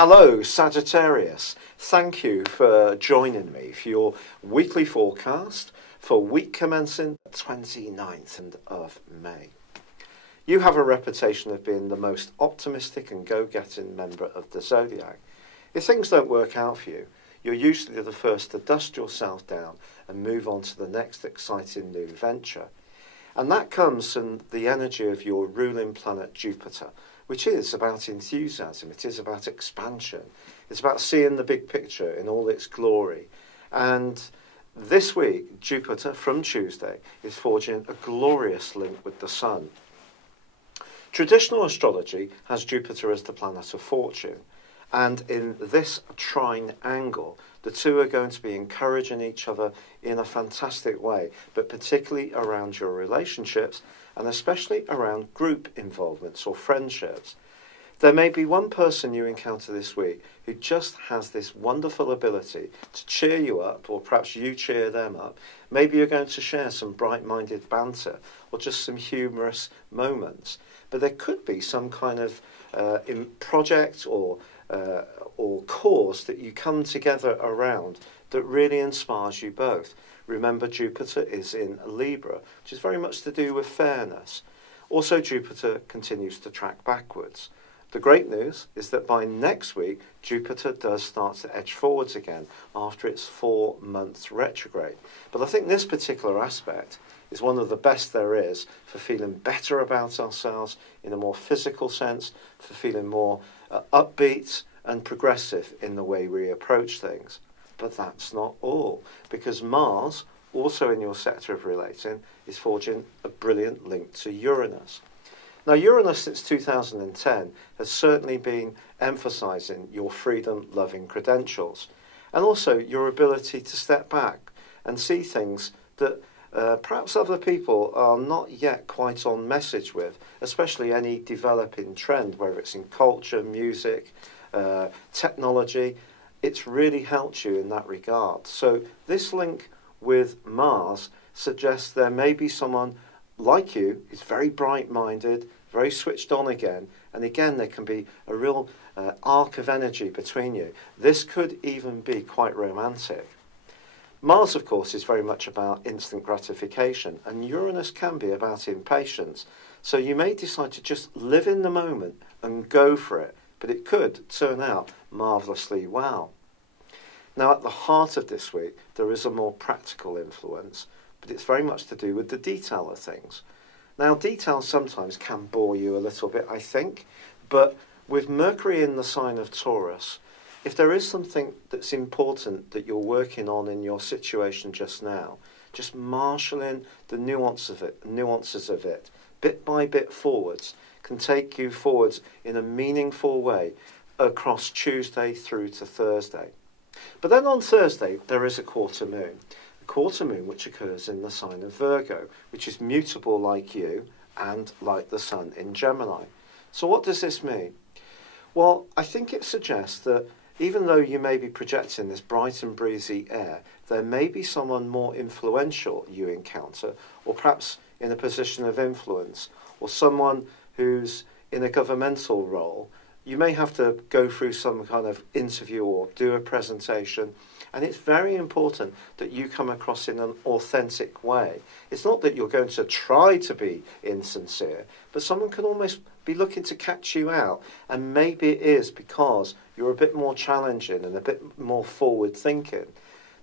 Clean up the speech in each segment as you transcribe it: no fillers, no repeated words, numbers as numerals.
Hello, Sagittarius. Thank you for joining me for your weekly forecast for week commencing 29th of May. You have a reputation of being the most optimistic and go-getting member of the Zodiac. If things don't work out for you, you're usually the first to dust yourself down and move on to the next exciting new venture. And that comes from the energy of your ruling planet Jupiter, which is about enthusiasm, it is about expansion, it's about seeing the big picture in all its glory. And this week, Jupiter, from Tuesday, is forging a glorious link with the Sun. Traditional astrology has Jupiter as the planet of fortune, and in this trine angle, the two are going to be encouraging each other in a fantastic way, but particularly around your relationships and especially around group involvements or friendships. There may be one person you encounter this week who just has this wonderful ability to cheer you up, or perhaps you cheer them up. Maybe you're going to share some bright-minded banter or just some humorous moments. But there could be some kind of project or cause that you come together around that really inspires you both. Remember, Jupiter is in Libra, which is very much to do with fairness. Also, Jupiter continues to track backwards. The great news is that by next week, Jupiter does start to edge forwards again after its 4 months retrograde. But I think this particular aspect is one of the best there is for feeling better about ourselves in a more physical sense, for feeling more upbeat and progressive in the way we approach things. But that's not all, because Mars, also in your sector of relating, is forging a brilliant link to Uranus. Now, Uranus since 2010 has certainly been emphasising your freedom-loving credentials, and also your ability to step back and see things that perhaps other people are not yet quite on message with, especially any developing trend, whether it's in culture, music, technology. It's really helped you in that regard. So this link with Mars suggests there may be someone like you who's very bright-minded, very switched on again, and again there can be a real arc of energy between you. This could even be quite romantic. Mars, of course, is very much about instant gratification, and Uranus can be about impatience. So you may decide to just live in the moment and go for it, but it could turn out marvellously well. Now, at the heart of this week, there is a more practical influence, but it's very much to do with the detail of things. Now, details sometimes can bore you a little bit, I think, but with Mercury in the sign of Taurus, if there is something that's important that you're working on in your situation just now, just marshalling the nuances of it, bit by bit forwards, can take you forwards in a meaningful way across Tuesday through to Thursday. But then on Thursday, there is a quarter moon which occurs in the sign of Virgo, which is mutable like you and like the Sun in Gemini. So what does this mean? Well, I think it suggests that even though you may be projecting this bright and breezy air, there may be someone more influential you encounter, or perhaps in a position of influence, or someone who's in a governmental role. You may have to go through some kind of interview or do a presentation, and it's very important that you come across in an authentic way. It's not that you're going to try to be insincere, but someone can almost be looking to catch you out, and maybe it is because you're a bit more challenging and a bit more forward thinking.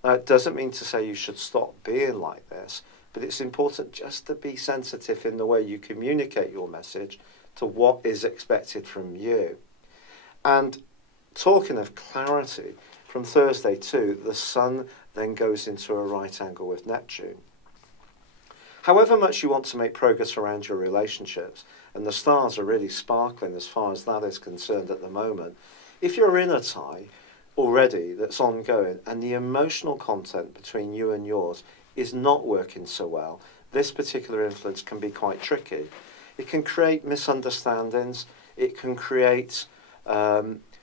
Now, it doesn't mean to say you should stop being like this, but it's important just to be sensitive in the way you communicate your message to what is expected from you. And talking of clarity, from Thursday too, the Sun then goes into a right angle with Neptune. However much you want to make progress around your relationships, and the stars are really sparkling as far as that is concerned at the moment, if you're in a tie already that's ongoing and the emotional content between you and yours is not working so well, this particular influence can be quite tricky. It can create misunderstandings, it can create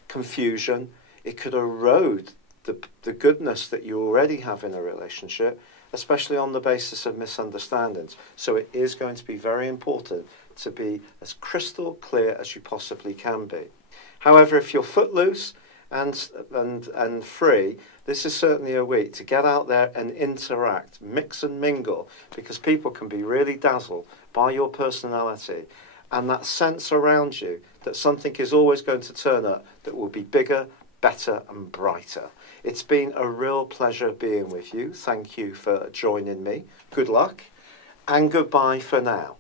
confusion, it could erode the goodness that you already have in a relationship, especially on the basis of misunderstandings. So it is going to be very important to be as crystal clear as you possibly can be. However, if you're footloose, and 3, this is certainly a week to get out there and interact, mix and mingle, because people can be really dazzled by your personality and that sense around you that something is always going to turn up that will be bigger, better and brighter. It's been a real pleasure being with you. Thank you for joining me. Good luck and goodbye for now.